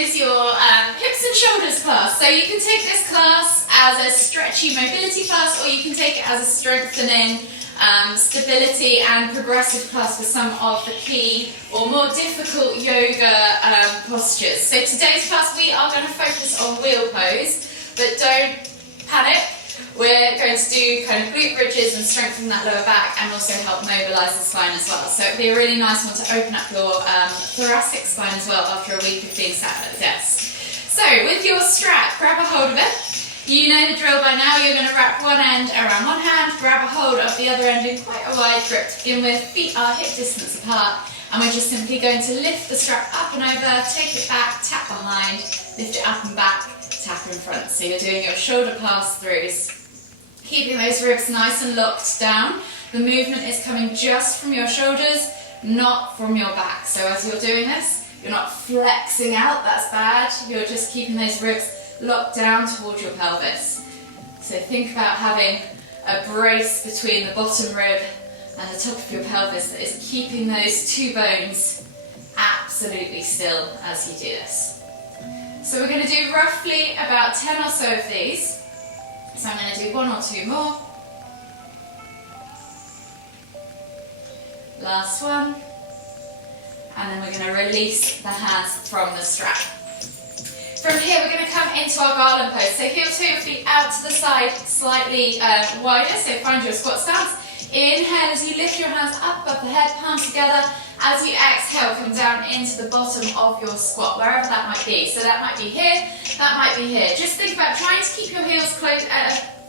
is your hips and shoulders class. So you can take this class as a stretchy mobility class, or you can take it as a strengthening, stability and progressive class for some of the key or more difficult yoga postures. So today's class we are going to focus on wheel pose, but don't panic. We're going to do kind of glute bridges and strengthen that lower back and also help mobilise the spine as well. So it'd be a really nice one to open up your thoracic spine as well after a week of being sat at the desk. So with your strap, grab a hold of it. You know the drill by now. You're going to wrap one end around one hand, grab a hold of the other end in quite a wide grip to begin with. Feet are hip distance apart, and we're just simply going to lift the strap up and over, take it back, tap behind, lift it up and back, tap in front. So you're doing your shoulder pass-throughs. Keeping those ribs nice and locked down. The movement is coming just from your shoulders, not from your back. So as you're doing this, you're not flexing out, that's bad. You're just keeping those ribs locked down towards your pelvis. So think about having a brace between the bottom rib and the top of your pelvis that is keeping those two bones absolutely still as you do this. So we're going to do roughly about 10 or so of these. So I'm going to do one or two more. Last one. And then we're going to release the hands from the strap. From here we're going to come into our garland pose. So heel to your feet out to the side, slightly wider, so find your squat stance. Inhale as you lift your hands up above the head, palms together. As you exhale, come down into the bottom of your squat, wherever that might be. So that might be here, that might be here. Just think about trying to keep your heels close,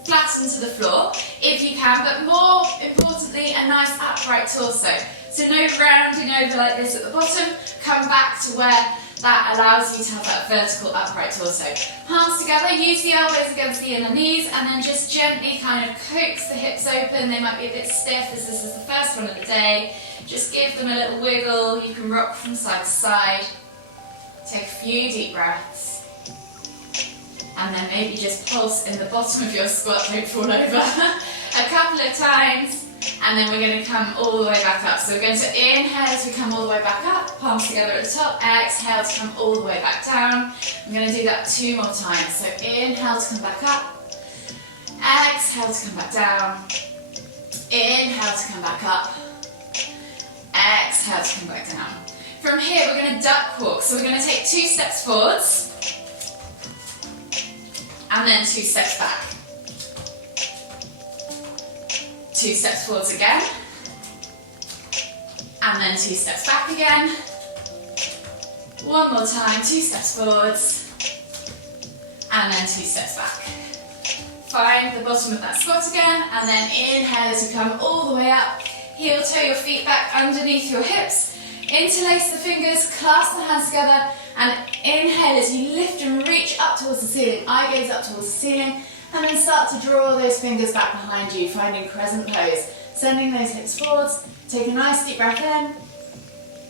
flat into the floor, if you can, but more importantly, a nice upright torso. So no rounding over like this at the bottom, come back to where that allows you to have that vertical upright torso. Palms together, use the elbows against the inner knees, and then just gently kind of coax the hips open. They might be a bit stiff as this is the first one of the day. Just give them a little wiggle. You can rock from side to side. Take a few deep breaths. And then maybe just pulse in the bottom of your squat, don't fall over. A couple of times. And then we're going to come all the way back up. So we're going to inhale as we come all the way back up, palms together at the top, exhale to come all the way back down. I'm going to do that 2 more times. So inhale to come back up, exhale to come back down, inhale to come back up, exhale to come back down. From here we're going to duck walk. So we're going to take 2 steps forwards, and then 2 steps back. 2 steps forwards again, and then 2 steps back again. One more time, 2 steps forwards, and then 2 steps back. Find the bottom of that squat again, and then inhale as you come all the way up. Heel toe your feet back underneath your hips. Interlace the fingers, clasp the hands together, and inhale as you lift and reach up towards the ceiling. Eye gaze up towards the ceiling. And then start to draw those fingers back behind you, finding crescent pose. Sending those hips forwards. Take a nice deep breath in.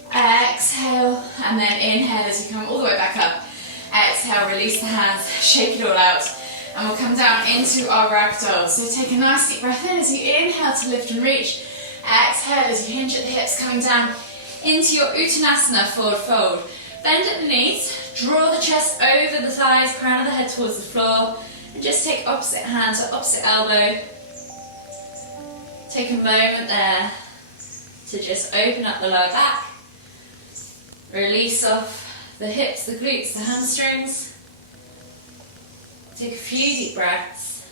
Exhale, and then inhale as you come all the way back up. Exhale, release the hands, shake it all out. And we'll come down into our ragdoll. So take a nice deep breath in as you inhale to lift and reach. Exhale as you hinge at the hips, coming down into your Uttanasana, forward fold. Bend at the knees, draw the chest over the thighs, crown of the head towards the floor. And just take opposite hand to opposite elbow. Take a moment there to just open up the lower back. Release off the hips, the glutes, the hamstrings. Take a few deep breaths.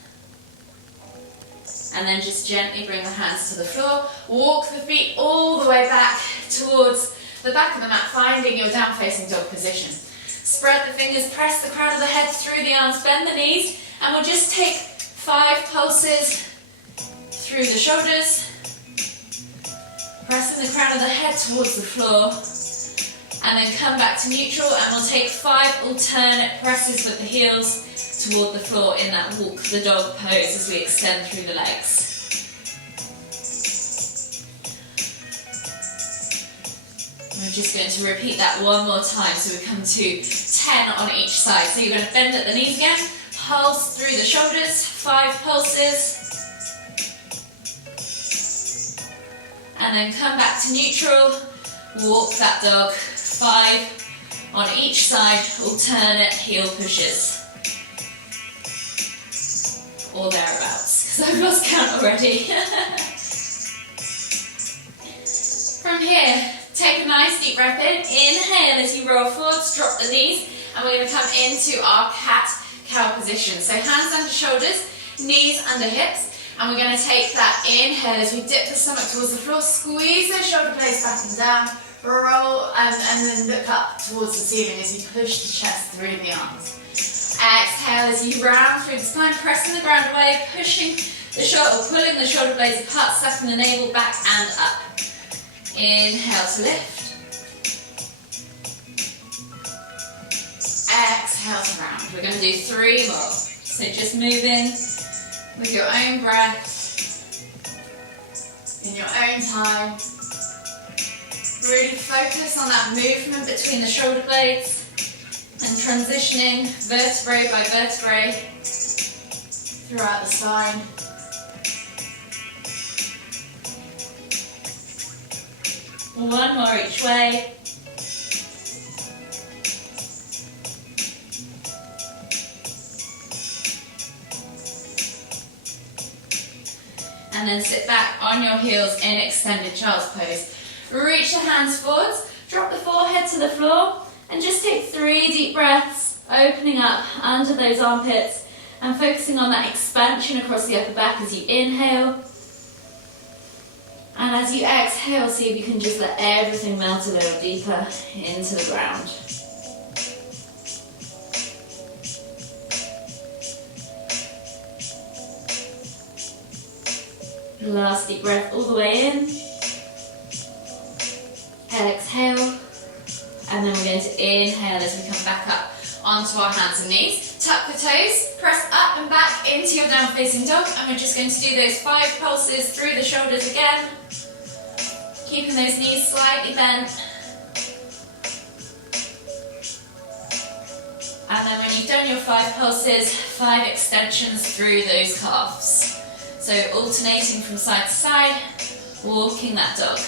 And then just gently bring the hands to the floor. Walk the feet all the way back towards the back of the mat, finding your down facing dog position. Spread the fingers, press the crown of the head through the arms, bend the knees. And we'll just take 5 pulses through the shoulders, pressing the crown of the head towards the floor, and then come back to neutral, and we'll take 5 alternate presses with the heels toward the floor in that walk the dog pose as we extend through the legs. We're just going to repeat that one more time, so we come to 10 on each side. So you're going to bend at the knees again. Pulse through the shoulders, 5 pulses. And then come back to neutral, walk that dog, 5 On each side, alternate heel pushes. Or thereabouts, because I've lost count already. From here, take a nice deep breath in. Inhale as you roll forwards, drop the knees, and we're going to come into our cat-cow position. So hands under shoulders, knees under hips, and we're going to take that inhale as we dip the stomach towards the floor, squeeze those shoulder blades back and down, roll, and then look up towards the ceiling as you push the chest through the arms. Exhale as you round through the spine, pressing the ground away, pushing the shoulder, or pulling the shoulder blades apart, sucking the navel back and up. Inhale to lift. Exhale to round. We're going to do 3 more. So just move in with your own breath, in your own time. Really focus on that movement between the shoulder blades and transitioning vertebrae by vertebrae throughout the spine. One more each way. And then sit back on your heels in extended child's pose. Reach the hands forwards, drop the forehead to the floor, and just take 3 deep breaths, opening up under those armpits and focusing on that expansion across the upper back as you inhale. And as you exhale, see if you can just let everything melt a little deeper into the ground. Last deep breath all the way in. Exhale. And then we're going to inhale as we come back up onto our hands and knees. Tuck the toes, press up and back into your down facing dog, and we're just going to do those 5 pulses through the shoulders again. Keeping those knees slightly bent. And then when you've done your 5 pulses, 5 extensions through those calves. So alternating from side to side, walking that dog.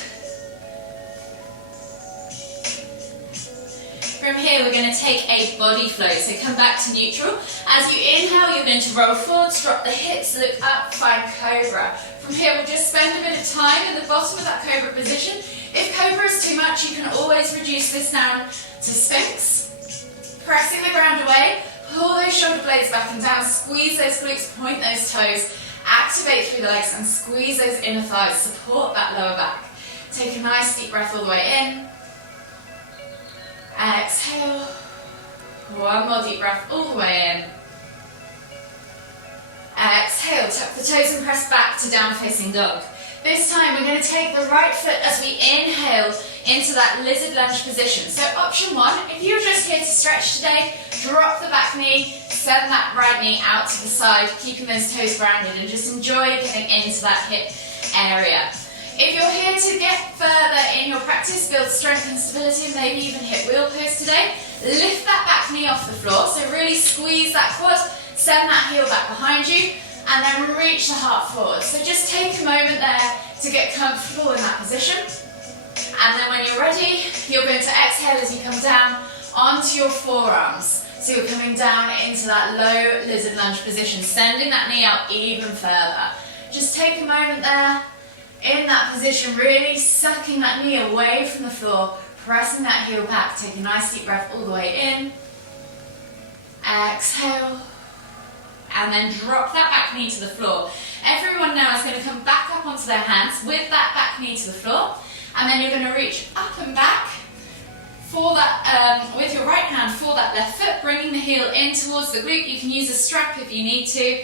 From here, we're going to take a body flow. So come back to neutral. As you inhale, you're going to roll forwards, drop the hips, look up, find cobra. From here, we'll just spend a bit of time in the bottom of that cobra position. If cobra is too much, you can always reduce this down to sphinx. Pressing the ground away, pull those shoulder blades back and down, squeeze those glutes, point those toes, activate through the legs and squeeze those inner thighs, support that lower back. Take a nice deep breath all the way in. Exhale. One more deep breath all the way in. Exhale, tuck the toes and press back to down facing dog. This time we're going to take the right foot as we inhale into that lizard lunge position. So option 1, if you're just here to stretch today, drop the back knee, send that right knee out to the side, keeping those toes grounded and just enjoy getting into that hip area. If you're here to get further in your practice, build strength and stability, and maybe even hit wheel pose today, lift that back knee off the floor, so really squeeze that quad, send that heel back behind you, and then reach the heart forward. So just take a moment there to get comfortable in that position. And then when you're ready, you're going to exhale as you come down onto your forearms. So you're coming down into that low lizard lunge position, sending that knee out even further. Just take a moment there in that position, really sucking that knee away from the floor, pressing that heel back. Take a nice deep breath all the way in. Exhale. And then drop that back knee to the floor. Everyone now is going to come back up onto their hands with that back knee to the floor. And then you're going to reach up and back for that, with your right hand for that left foot, bringing the heel in towards the glute. You can use a strap if you need to.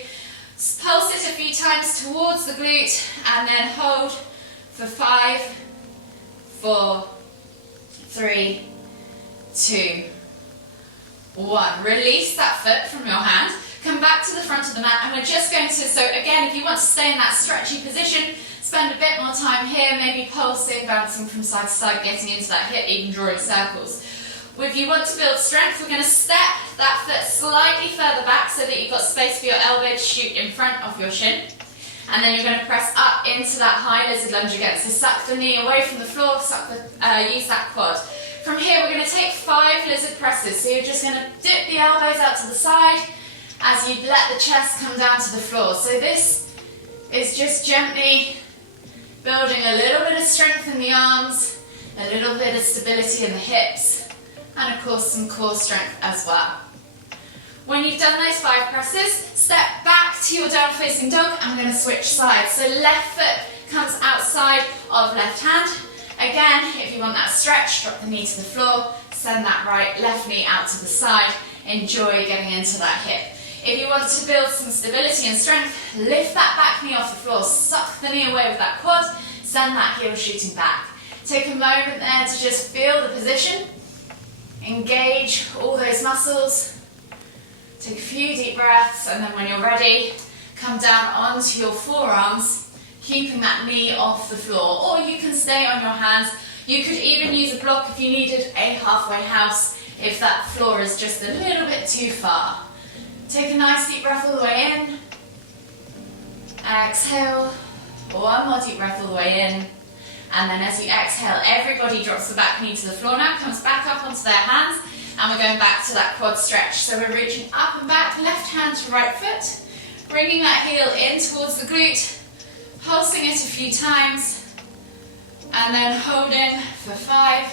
Pulse it a few times towards the glute and then hold for 5, 4, 3, 2, 1. Release that foot from your hand. Come back to the front of the mat and we're just going to, so again, if you want to stay in that stretchy position, spend a bit more time here, maybe pulsing, bouncing from side to side, getting into that hip, even drawing circles. If you want to build strength, we're going to step that foot slightly further back so that you've got space for your elbow to shoot in front of your shin. And then you're going to press up into that high lizard lunge again. So suck the knee away from the floor, use that quad. From here, we're going to take 5 lizard presses. So you're just going to dip the elbows out to the side as you let the chest come down to the floor. So this is just gently building a little bit of strength in the arms, a little bit of stability in the hips, and of course some core strength as well. When you've done those 5 presses, step back to your down facing dog. I'm going to switch sides. So left foot comes outside of left hand. Again, if you want that stretch, drop the knee to the floor, send that right left knee out to the side. Enjoy getting into that hip. If you want to build some stability and strength, lift that back knee off the floor, suck the knee away with that quad, send that heel shooting back. Take a moment there to just feel the position, engage all those muscles. Take a few deep breaths, and then when you're ready, come down onto your forearms, keeping that knee off the floor. Or you can stay on your hands. You could even use a block if you needed a halfway house, if that floor is just a little bit too far. Take a nice deep breath all the way in. Exhale. One more deep breath all the way in. And then as you exhale, everybody drops the back knee to the floor now, comes back up onto their hands. And we're going back to that quad stretch. So we're reaching up and back, left hand to right foot, bringing that heel in towards the glute, pulsing it a few times, and then holding for 5,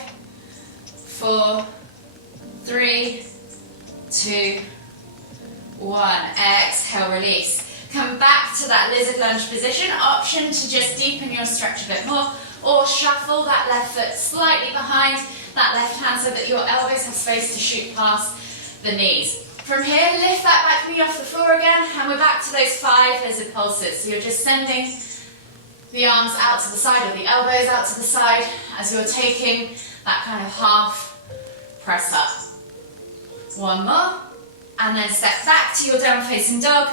4, 3, 2, 1. Exhale, release. Come back to that lizard lunge position. Option to just deepen your stretch a bit more, or shuffle that left foot slightly behind that left hand so that your elbows have space to shoot past the knees. From here, lift that back knee off the floor again, and we're back to those 5 lizard pulses. So you're just sending the arms out to the side, or the elbows out to the side, as you're taking that kind of half press up. One more, and then step back to your down facing dog,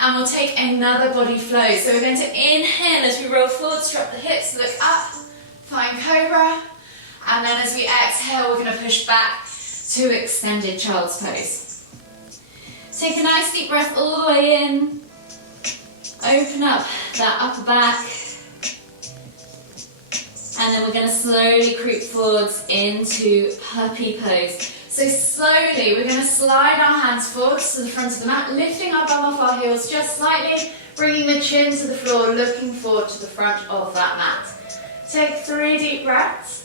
and we'll take another body flow. So we're going to inhale as we roll forwards, drop the hips, look up, find cobra. And then as we exhale, we're going to push back to extended child's pose. Take a nice deep breath all the way in. Open up that upper back. And then we're going to slowly creep forwards into puppy pose. So slowly, we're going to slide our hands forwards to the front of the mat, lifting our bum off our heels just slightly, bringing the chin to the floor, looking forward to the front of that mat. Take 3 deep breaths.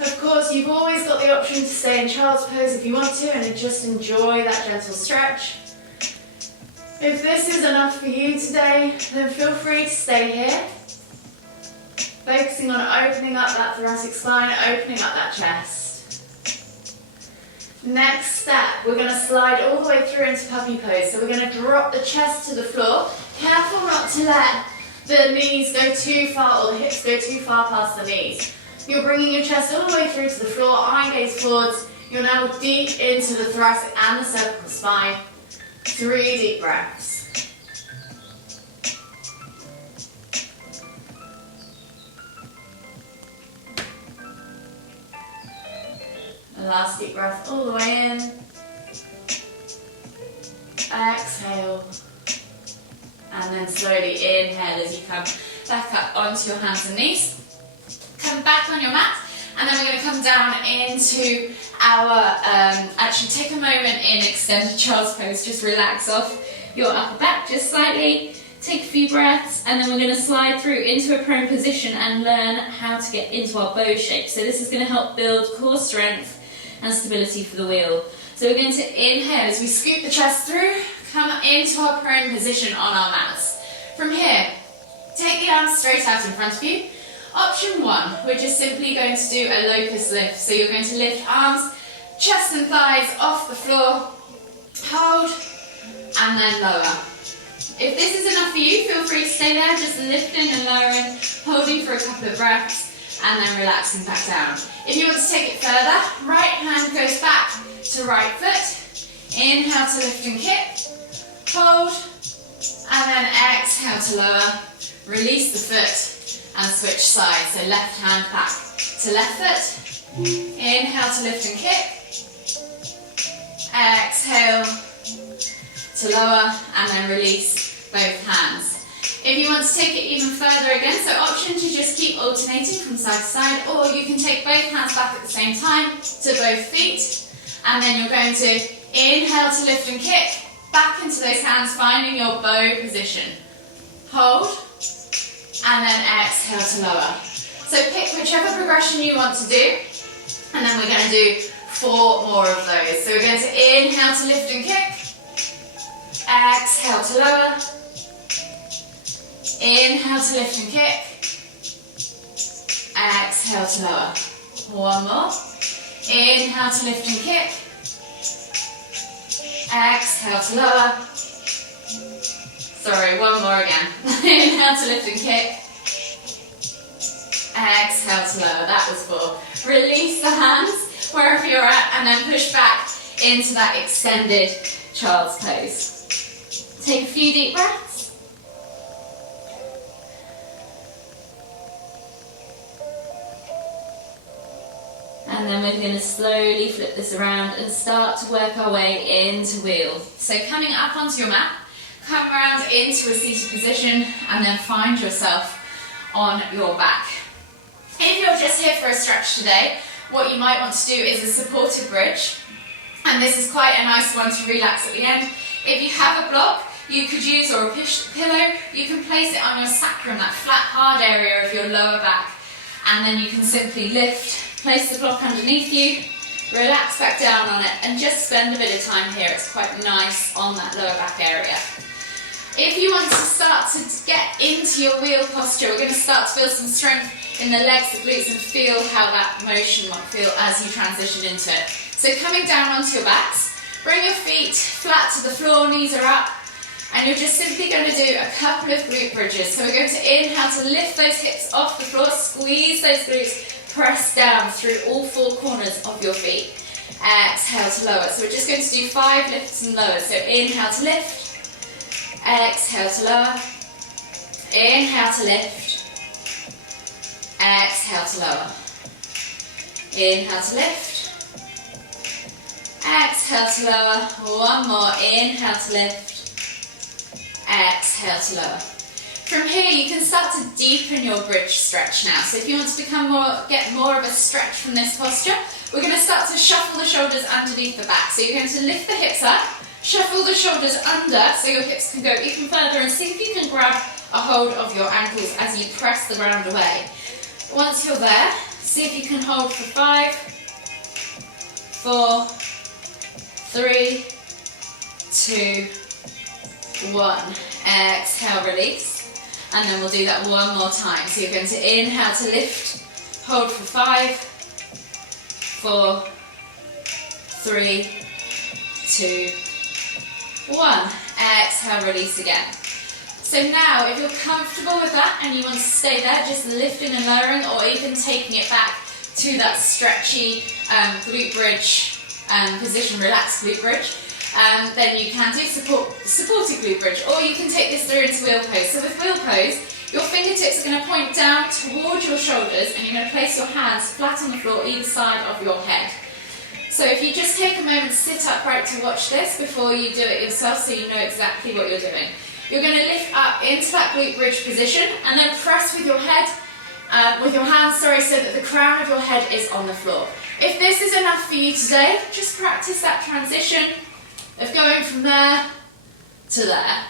Of course, you've always got the option to stay in child's pose if you want to, and just enjoy that gentle stretch. If this is enough for you today, then feel free to stay here, focusing on opening up that thoracic spine, opening up that chest. Next step, we're going to slide all the way through into puppy pose. So we're going to drop the chest to the floor. Careful not to let the knees go too far, or the hips go too far past the knees. You're bringing your chest all the way through to the floor, eye gaze forwards. You're now deep into the thoracic and the cervical spine. 3 deep breaths. Last deep breath all the way in. Exhale. And then slowly inhale as you come back up onto your hands and knees. Come back on your mat, and then we're going to come down into our, actually take a moment in extended child's pose, just relax off your upper back just slightly, take a few breaths, and then we're going to slide through into a prone position and learn how to get into our bow shape. So this is going to help build core strength and stability for the wheel. So we're going to inhale as we scoop the chest through, come into our prone position on our mats. From here, take the arms straight out in front of you. Option 1, we're just simply going to do a locust lift. So you're going to lift arms, chest and thighs off the floor, hold, and then lower. If this is enough for you, feel free to stay there, just lifting and lowering, holding for a couple of breaths, and then relaxing back down. If you want to take it further, right hand goes back to right foot, inhale to lift and kick, hold, and then exhale to lower, release the foot, and switch sides. So left hand back to left foot. Inhale to lift and kick. Exhale to lower, and then release both hands. If you want to take it even further again, so option to just keep alternating from side to side, or you can take both hands back at the same time to both feet, and then you're going to inhale to lift and kick, back into those hands, finding your bow position. Hold, and then exhale to lower. So pick whichever progression you want to do, and then we're going to do 4 more of those. So we're going to inhale to lift and kick, exhale to lower, inhale to lift and kick, exhale to lower. 1 more. Inhale to lift and kick, exhale to lower. Sorry, 1 more again. Inhale to lift and kick, exhale to lower. That was 4. Release the hands wherever you're at, and then push back into that extended child's pose. Take a few deep breaths. And then we're going to slowly flip this around and start to work our way into wheel. So coming up onto your mat, come around into a seated position, and then find yourself on your back. If you're just here for a stretch today, what you might want to do is a supported bridge. And this is quite a nice one to relax at the end. If you have a block, you could use, or a pillow, you can place it on your sacrum, that flat, hard area of your lower back. And then you can simply lift. Place the block underneath you, relax back down on it, and just spend a bit of time here. It's quite nice on that lower back area. If you want to start to get into your wheel posture, we're going to start to feel some strength in the legs, the glutes, and feel how that motion might feel as you transition into it. So coming down onto your backs, bring your feet flat to the floor, knees are up, and you're just simply going to do a couple of glute bridges. So we're going to inhale to lift those hips off the floor, squeeze those glutes, press down through all 4 corners of your feet. Exhale to lower. So we're just going to do 5 lifts and lowers. So inhale to lift, exhale to lower, inhale to lift, exhale to lower, inhale to lift, exhale to lower. 1 more. Inhale to lift, exhale to lower. From here, you can start to deepen your bridge stretch now. So if you want to get more of a stretch from this posture, we're going to start to shuffle the shoulders underneath the back. So you're going to lift the hips up, shuffle the shoulders under so your hips can go even further, and see if you can grab a hold of your ankles as you press the ground away. Once you're there, see if you can hold for 5, 4, 3, 2, 1. Exhale, release. And then we'll do that 1 more time. So you're going to inhale to lift, hold for 5, 4, 3, 2, 1. Exhale, release again. So now, if you're comfortable with that and you want to stay there, just lifting and lowering, or even taking it back to that stretchy glute bridge position, relaxed glute bridge, then you can do supported glute bridge, or you can take this through into wheel pose. So with wheel pose, your fingertips are going to point down towards your shoulders, and you're going to place your hands flat on the floor either side of your head. So if you just take a moment to sit upright to watch this before you do it yourself, so you know exactly what you're doing. You're going to lift up into that glute bridge position, and then press with your head, with your hands, so that the crown of your head is on the floor. If this is enough for you today, just practice that transition of going from there to there.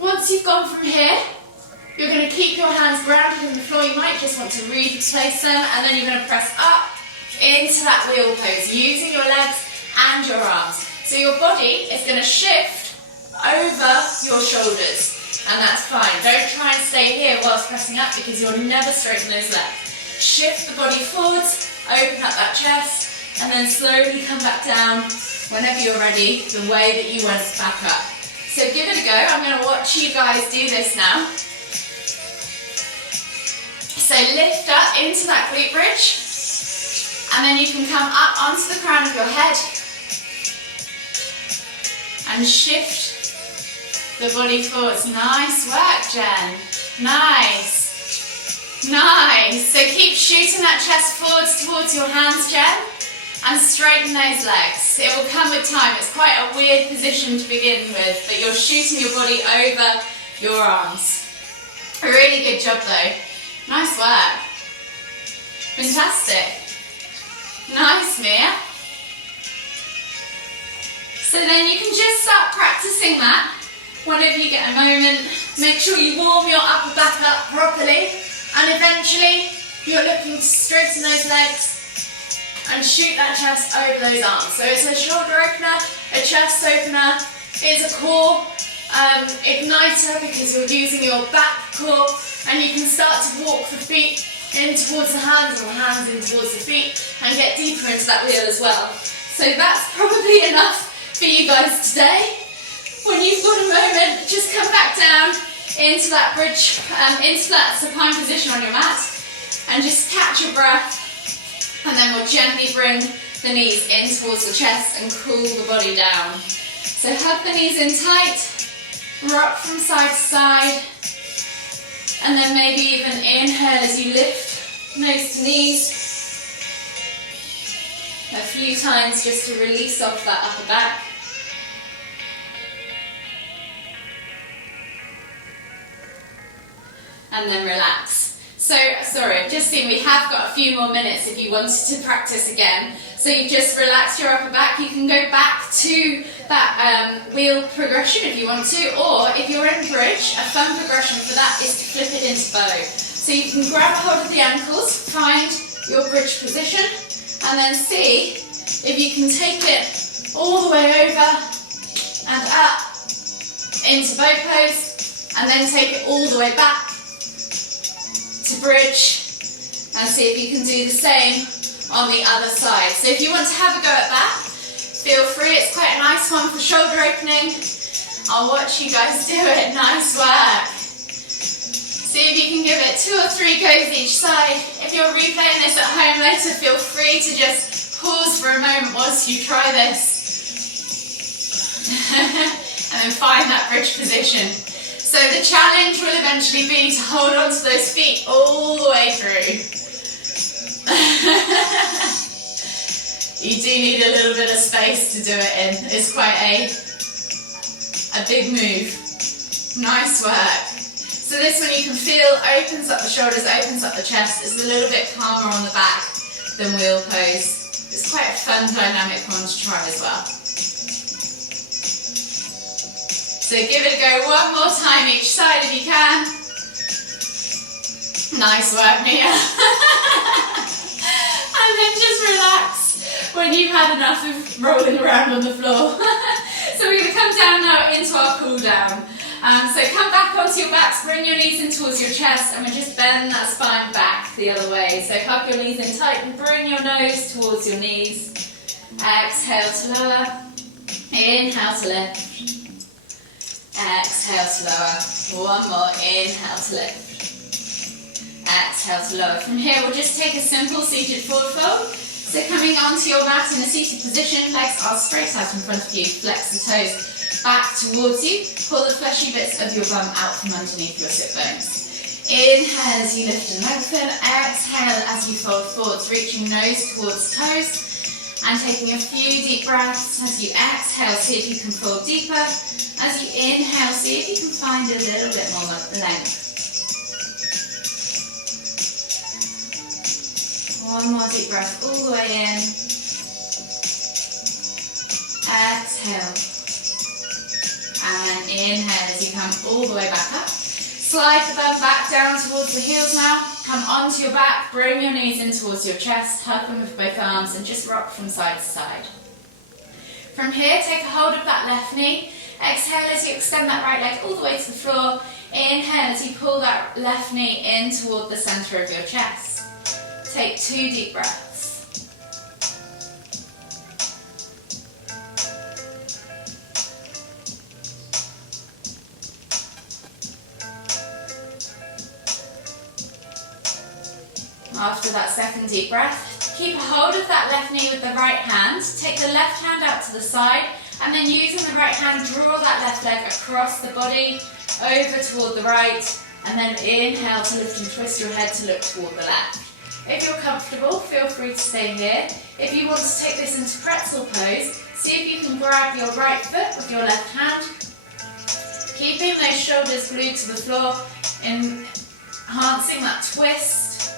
Once you've gone from here, you're going to keep your hands grounded in the floor. You might just want to replace them, and then you're going to press up into that wheel pose, using your legs and your arms. So your body is going to shift over your shoulders, and that's fine. Don't try and stay here whilst pressing up, because you'll never straighten those legs. Shift the body forwards, open up that chest, and then slowly come back down whenever you're ready, the way that you went back up. So give it a go. I'm going to watch you guys do this now. So lift up into that glute bridge, and then you can come up onto the crown of your head and shift the body forwards. Nice work, Jen. Nice. Nice. So keep shooting that chest forwards towards your hands, Jen, and straighten those legs. It will come with time. It's quite a weird position to begin with, but you're shooting your body over your arms. A really good job though. Nice work. Fantastic. Nice, Mia. So then you can just start practicing that whenever you get a moment. Make sure you warm your upper back up properly, and eventually you're looking to straighten those legs and shoot that chest over those arms. So it's a shoulder opener, a chest opener, it's a core igniter because you're using your back core, and you can start to walk the feet in towards the hands or hands in towards the feet and get deeper into that wheel as well. So that's probably enough for you guys today. When you've got a moment, just come back down into that bridge, into that supine position on your mat, and just catch your breath, and then we'll gently bring the knees in towards the chest and cool the body down. So hug the knees in tight, rock from side to side, and then maybe even inhale as you lift nose to knees. A few times just to release off that upper back. And then relax. So, sorry, I've just seen we have got a few more minutes if you wanted to practice again. So you just relax your upper back. You can go back to that wheel progression if you want to, or if you're in bridge, a fun progression for that is to flip it into bow. So you can grab hold of the ankles, find your bridge position, and then see if you can take it all the way over and up into bow pose, and then take it all the way back to bridge, and see if you can do the same on the other side. So if you want to have a go at that, feel free. It's quite a nice one for shoulder opening. I'll watch you guys do it. Nice work. See if you can give it 2 or 3 goes each side. If you're replaying this at home later, feel free to just pause for a moment whilst you try this. And then find that bridge position. So the challenge will eventually be to hold on to those feet all the way through. You do need a little bit of space to do it in. It's quite a big move. Nice work. So this one you can feel opens up the shoulders, opens up the chest. It's a little bit calmer on the back than wheel pose. It's quite a fun dynamic one to try as well. So give it a go one more time each side if you can. Nice work, Mia. And then just relax when you've had enough of rolling around on the floor. So we're going to come down now into our cool down. So come back onto your backs, bring your knees in towards your chest, and we'll just bend that spine back the other way. So hug your knees in tight and bring your nose towards your knees. Exhale to lower. Inhale to lift. Exhale to lower. One more. Inhale to lift. Exhale to lower. From here, we'll just take a simple seated forward fold. So coming onto your mat in a seated position, legs are straight out in front of you. Flex the toes back towards you. Pull the fleshy bits of your bum out from underneath your sit bones. Inhale as you lift and lengthen. Exhale as you fold forwards, reaching nose towards toes. And taking a few deep breaths. As you exhale, see if you can fold deeper. As you inhale, see if you can find a little bit more length. One more deep breath all the way in. Exhale. And inhale as you come all the way back up. Slide the bum back down towards the heels now. Come onto your back, bring your knees in towards your chest, hug them with both arms and just rock from side to side. From here, take a hold of that left knee. Exhale as you extend that right leg all the way to the floor. Inhale as you pull that left knee in toward the centre of your chest. Take 2 deep breaths. After that second deep breath, keep a hold of that left knee with the right hand. Take the left hand out to the side, and then using the right hand, draw that left leg across the body, over toward the right, and then inhale to lift and twist your head to look toward the left. If you're comfortable, feel free to stay here. If you want to take this into pretzel pose, see if you can grab your right foot with your left hand. keeping those shoulders glued to the floor, enhancing that twist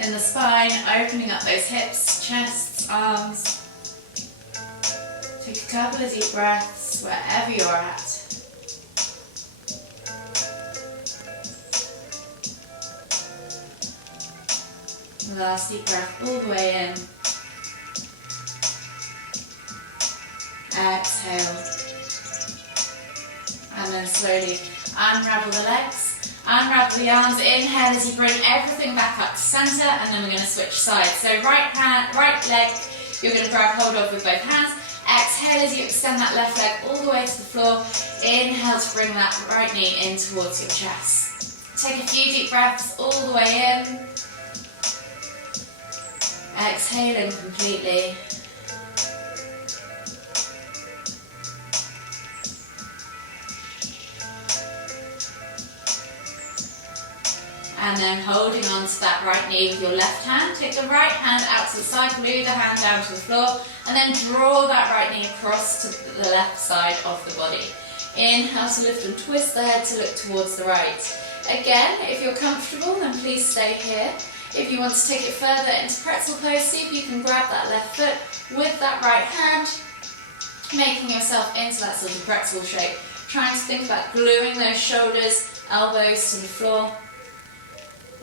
in the spine, opening up those hips, chests, arms. Take a couple of deep breaths wherever you're at. Last deep breath all the way in. Exhale. And then slowly unravel the legs, unravel the arms. Inhale as you bring everything back up to center, and then we're going to switch sides. So right leg, you're going to grab hold of with both hands. Exhale as you extend that left leg all the way to the floor. Inhale to bring that right knee in towards your chest. Take a few deep breaths all the way in. Exhaling completely. And then holding on to that right knee with your left hand. Take the right hand out to the side, glue the hand down to the floor, and then draw that right knee across to the left side of the body. Inhale to lift and twist the head to look towards the right. Again, if you're comfortable, then please stay here. If you want to take it further into pretzel pose, see if you can grab that left foot with that right hand, making yourself into that sort of pretzel shape. Trying to think about gluing those shoulders, elbows to the floor,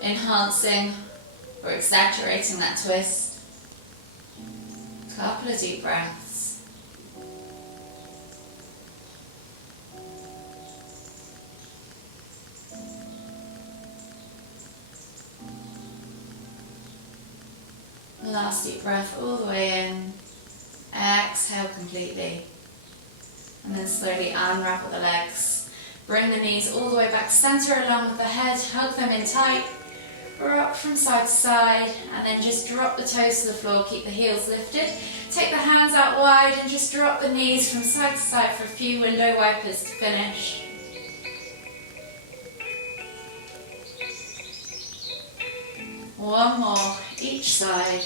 enhancing or exaggerating that twist. Couple of deep breaths. Last deep breath all the way in. Exhale completely. And then slowly unravel the legs. Bring the knees all the way back to center along with the head. Hug them in tight. Rock from side to side. And then just drop the toes to the floor. Keep the heels lifted. Take the hands out wide and just drop the knees from side to side for a few window wipers to finish. One more each side.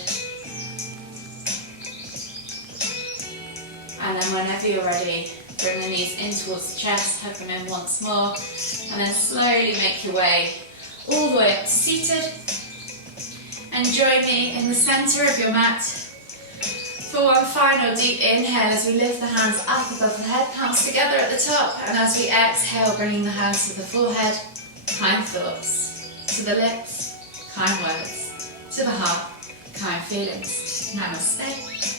And then whenever you're ready, bring the knees in towards the chest, hug them in once more, and then slowly make your way all the way up to seated. And join me in the center of your mat for one final deep inhale as we lift the hands up above the head, palms together at the top, and as we exhale, bringing the hands to the forehead, kind thoughts, to the lips, kind words, to the heart, kind feelings. Namaste.